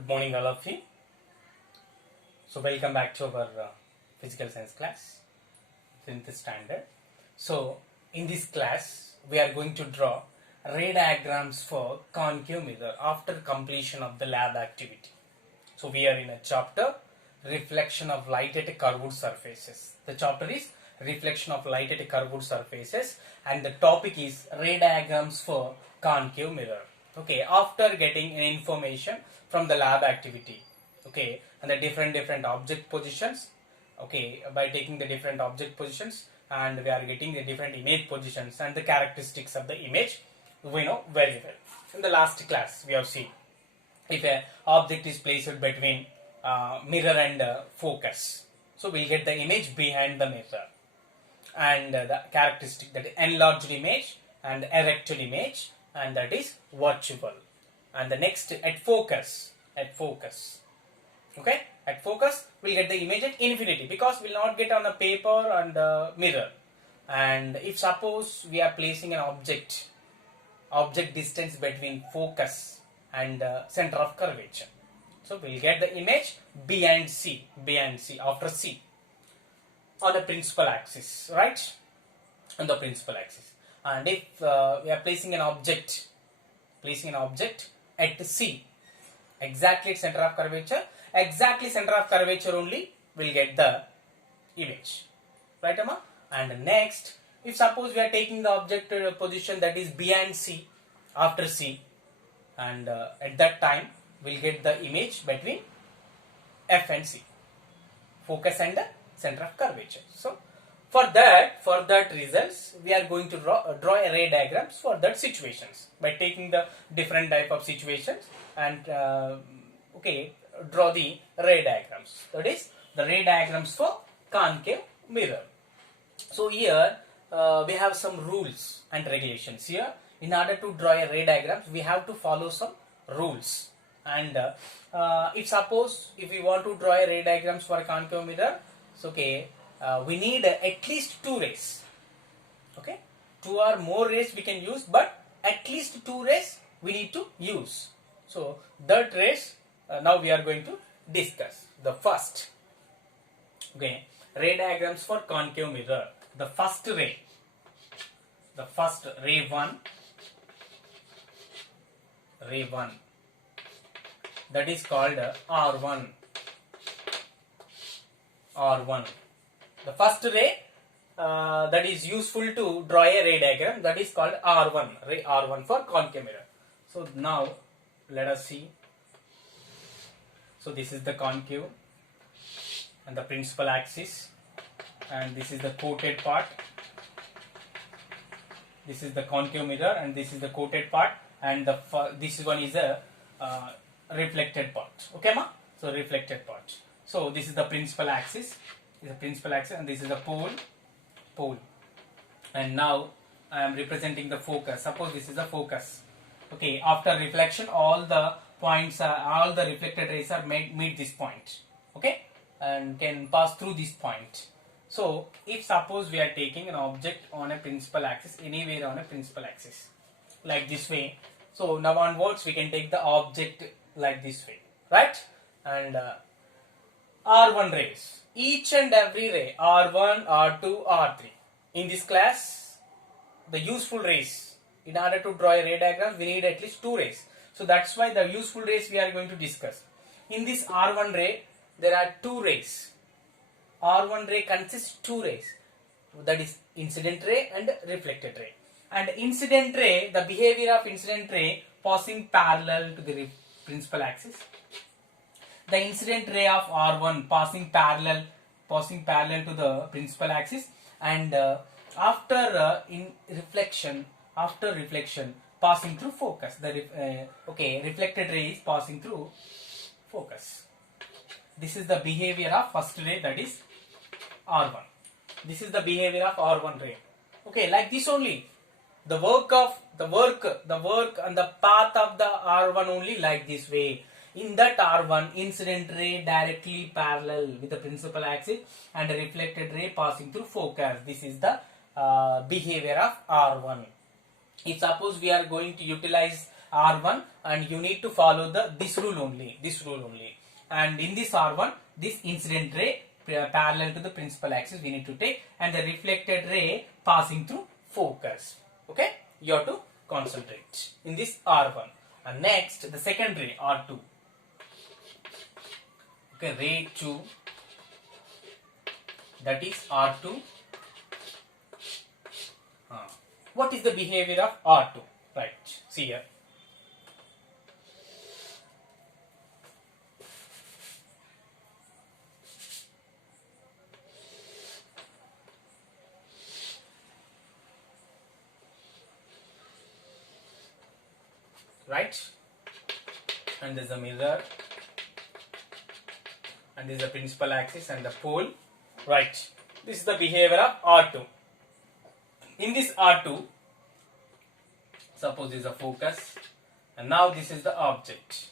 Good morning, all of you. So, welcome back to our physical science class, 10th standard. So, in this class, we are going to draw ray diagrams for concave mirror after completion of the lab activity. So, we are in a chapter reflection of light at curved surfaces. The chapter is reflection of light at curved surfaces, and the topic is ray diagrams for concave mirror. Okay, after getting information from the lab activity, okay, and the different object positions, okay, by taking the different object positions, and we are getting the different image positions and the characteristics of the image, we know very well. In the last class, we have seen if an object is placed between mirror and focus, so we'll get the image behind the mirror, and the characteristic, that enlarged image and erected image, and that is virtual. And the next, at focus, okay, at focus we'll get the image at infinity, because we'll not get on a paper and mirror. And if suppose we are placing an object distance between focus and center of curvature, so we'll get the image B and C after C on the principal axis, right? On the principal axis. And if we are placing an object at C, exactly at center of curvature only, we'll get the image, right, Amma? And next, if suppose we are taking the object position that is B and C after C, and at that time we'll get the image between F and C, focus and the center of curvature. So for that results, we are going to draw array diagrams for that situations by taking the different type of situations and draw the ray diagrams. That is the ray diagrams for concave mirror. So here we have some rules and regulations. Here, in order to draw a ray diagrams, we have to follow some rules. And if we want to draw a ray diagrams for a concave mirror, so we need at least 2 rays. Okay, 2 or more rays we can use, but at least 2 rays we need to use. So that rays now we are going to discuss. The first, ray diagrams for concave mirror. The first ray 1, that is called R1. The first ray that is useful to draw a ray diagram, that is called R1, ray R1 for concave mirror. So now let us see. So this is the concave and the principal axis, and this is the coated part. This is the concave mirror, and this is the coated part, and this one is a reflected part. Okay, ma? So reflected part. So this is the principal axis. And this is the pole. And now I am representing the focus. Suppose this is the focus. Okay, after reflection, all the points, all the reflected rays are meet this point. Okay, and can pass through this point. So if suppose we are taking an object on a principal axis, anywhere on a principal axis, like this way. So now onwards we can take the object like this way, right? And R1 rays, each and every ray, R1, R2, R3. In this class, the useful rays, in order to draw a ray diagram, we need at least 2 rays. So that's why the useful rays we are going to discuss. In this R1 ray, there are 2 rays. R1 ray consists 2 rays. That is incident ray and reflected ray. And incident ray, the behavior of incident ray passing parallel to the principal axis. The incident ray of R1 passing parallel to the principal axis, and after reflection passing through focus. The reflected ray is passing through focus. This is the behavior of first ray, that is R1. This is the behavior of R1 ray. Okay, like this only. The work and the path of the R1 only like this way. In that R1, incident ray directly parallel with the principal axis and a reflected ray passing through focus. This is the behavior of R1. If suppose we are going to utilize R1, and you need to follow this rule only, and in this R1, this incident ray parallel to the principal axis we need to take, and the reflected ray passing through focus. Okay, you have to concentrate in this R1. And next, the second ray, R2. Okay, ray 2, that is R2. What is the behavior of R2? Right, see here. Right, and there's a mirror, and this is the principal axis and the pole. Right, this is the behavior of R2. In this R2, suppose this is a focus, and now this is the object.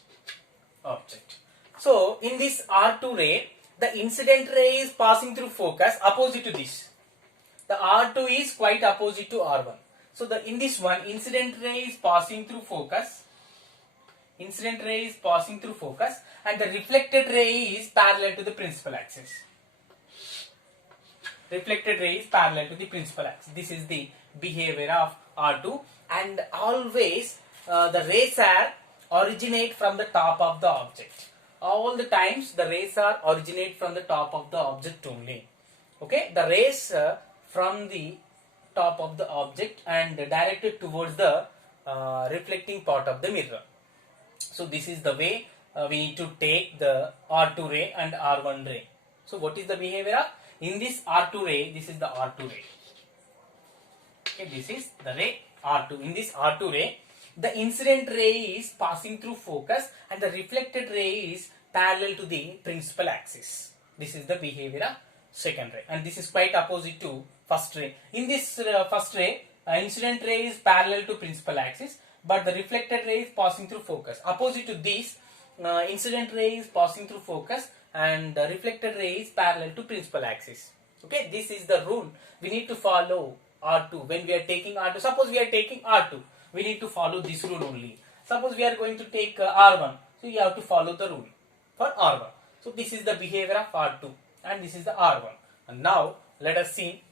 So in this R2 ray, the incident ray is passing through focus opposite to this. The R2 is quite opposite to R1. So in this one, incident ray is passing through focus. Incident ray is passing through focus, and the reflected ray is parallel to the principal axis. Reflected ray is parallel to the principal axis. This is the behavior of R2, and always the rays are originate from the top of the object. All the times the rays are originate from the top of the object only. Okay, the rays from the top of the object and directed towards the reflecting part of the mirror. So this is the way we need to take the R2 ray and R1 ray. So what is the behavior? In this R2 ray, this is the R2 ray. Okay, this is the ray R2. In this R2 ray, the incident ray is passing through focus, and the reflected ray is parallel to the principal axis. This is the behavior of second ray, and this is quite opposite to first ray. In this first ray, incident ray is parallel to principal axis, but the reflected ray is passing through focus. Opposite to this, incident ray is passing through focus, and the reflected ray is parallel to principal axis. Okay, this is the rule we need to follow R2 when we are taking R2. Suppose we are taking R2, we need to follow this rule only. Suppose we are going to take R1, so you have to follow the rule for R1. So this is the behavior of R2, and this is the R1. And now let us see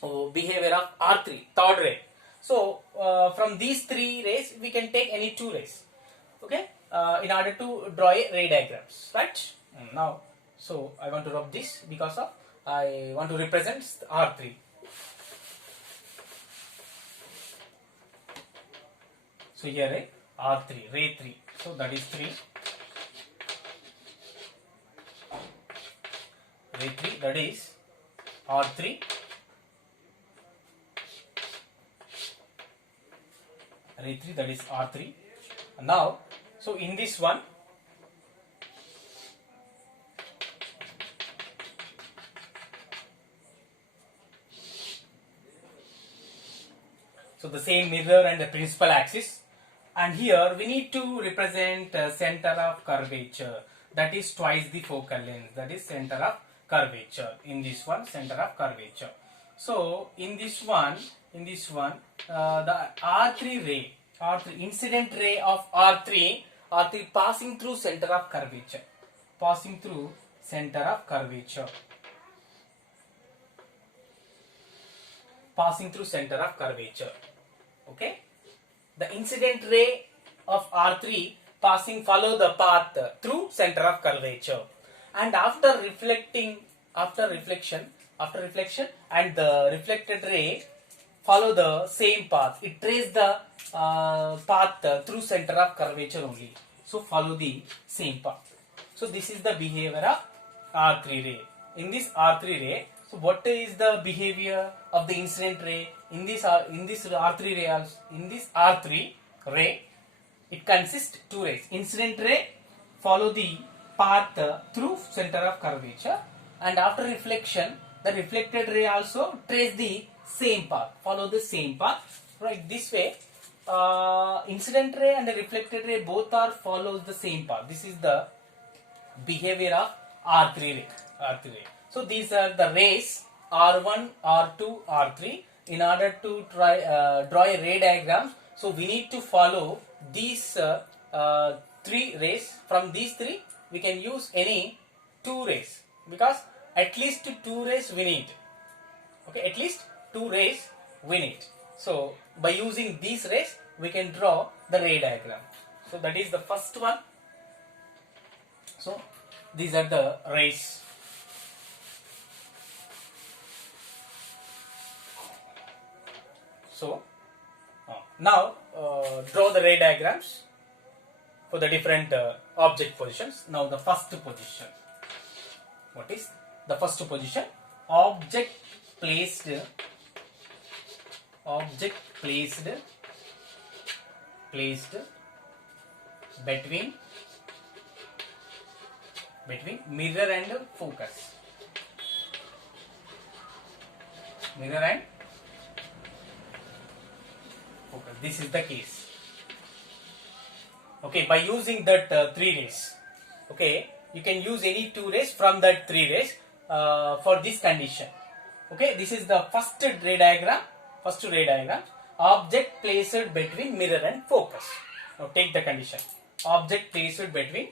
behavior of R3, third ray. So from these three rays, we can take any two rays. Okay, in order to draw a ray diagrams, right? Now, so I want to rub this because of I want to represent R3. So here R3, ray 3. So that is 3. Ray 3, that is R3. Ray 3, that is R3. And now, so in this one, so the same mirror and the principal axis, and here we need to represent center of curvature, that is twice the focal length, that is center of curvature. In this one, center of curvature. So in this one, the R3 ray, R3 incident ray of R3 passing through center of curvature, passing through center of curvature, passing through center of curvature. Okay, the incident ray of R3 passing follow the path through center of curvature, and after reflection, and the reflected ray follow the same path. It trace the path through center of curvature only. So follow the same path. So this is the behavior of R3 ray. In this R3 ray, so what is the behavior of the incident ray? In this R3 ray, it consists two rays. Incident ray follow the path through center of curvature, and after reflection, the reflected ray also trace the same path, follow the same path. Right, this way, incident ray and the reflected ray both are follows the same path. This is the behavior of R3 ray. So these are the rays R1, R2, R3. In order to draw a ray diagram, So we need to follow these three rays. From these three, we can use any two rays, because at least two rays we need. Okay, at least two rays we need. So by using these rays, we can draw the ray diagram. So that is the first one. So these are the rays. So now draw the ray diagrams for the different object positions. Now the first position. What is the first position? Object placed between mirror and focus. Mirror and focus. This is the case. Okay, by using that three rays. Okay, you can use any two rays from that three rays for this condition. Okay, this is the first ray diagram. Object placed between mirror and focus. Now take the condition. Object placed between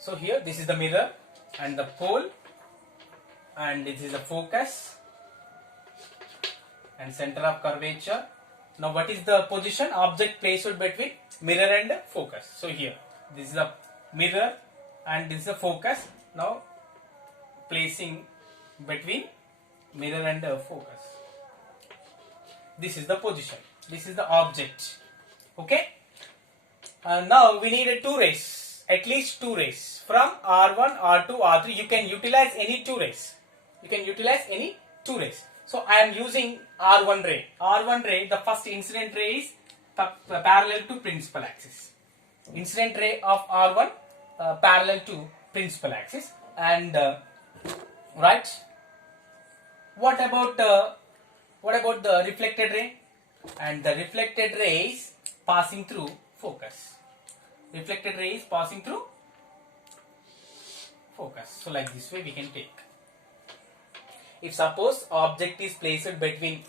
So here this is the mirror and the pole, and this is the focus and center of curvature. Now what is the position? Object placed between mirror and focus. So here this is the mirror and this is the focus. Now placing between mirror and focus. This is the position. This is the object. Okay. Now we need two rays, at least two rays from R1, R2, R3. You can utilize any two rays. So I am using R1 ray. R1 ray, the first incident ray is parallel to principal axis. Incident ray of R1 parallel to principal axis. And right. What about the reflected ray? And the reflected ray is passing through focus. Reflected ray is passing through focus. So like this way we can take. If suppose object is placed between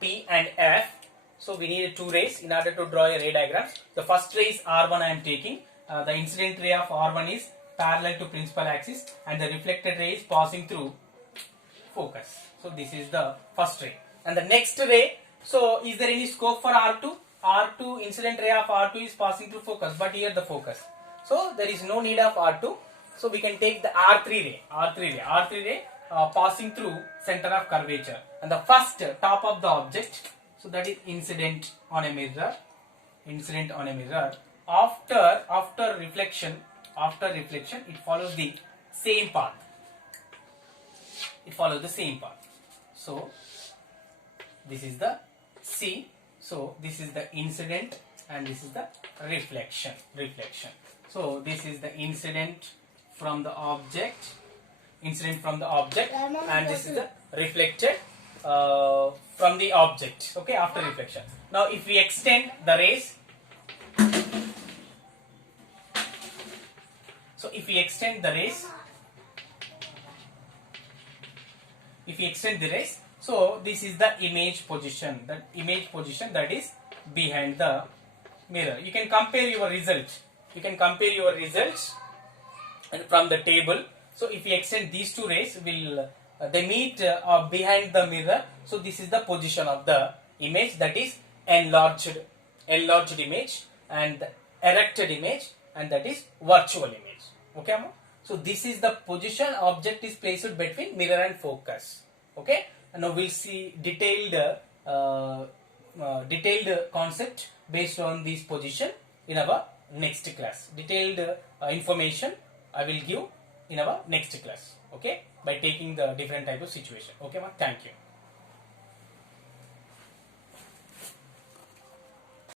P and F, so we need two rays in order to draw a ray diagram. The first ray is R1 I am taking. The incident ray of R1 is parallel to principal axis, and the reflected ray is passing through focus. So this is the first ray. And the next ray, so is there any scope for R2? R2, incident ray of R2 is passing through focus, but here the focus. So there is no need of R2. So we can take the R3 ray passing through center of curvature. And the first top of the object, so that is incident on a mirror. After reflection, it follows the same path. So this is the C. So this is the incident and this is the reflection. So this is the incident from the object, and this is the reflected from the object. Okay, after reflection. Now if we extend the rays, so this is the image position. That is behind the mirror. You can compare your results. And from the table. So if we extend these two rays, they meet behind the mirror. So this is the position of the image, that is enlarged image, and erected image, and that is virtual image. Okay, so this is the position object is placed between mirror and focus. Okay, and now we'll see detailed concept based on this position in our next class. Detailed information I will give in our next class. Okay, by taking the different type of situation. Okay, thank you.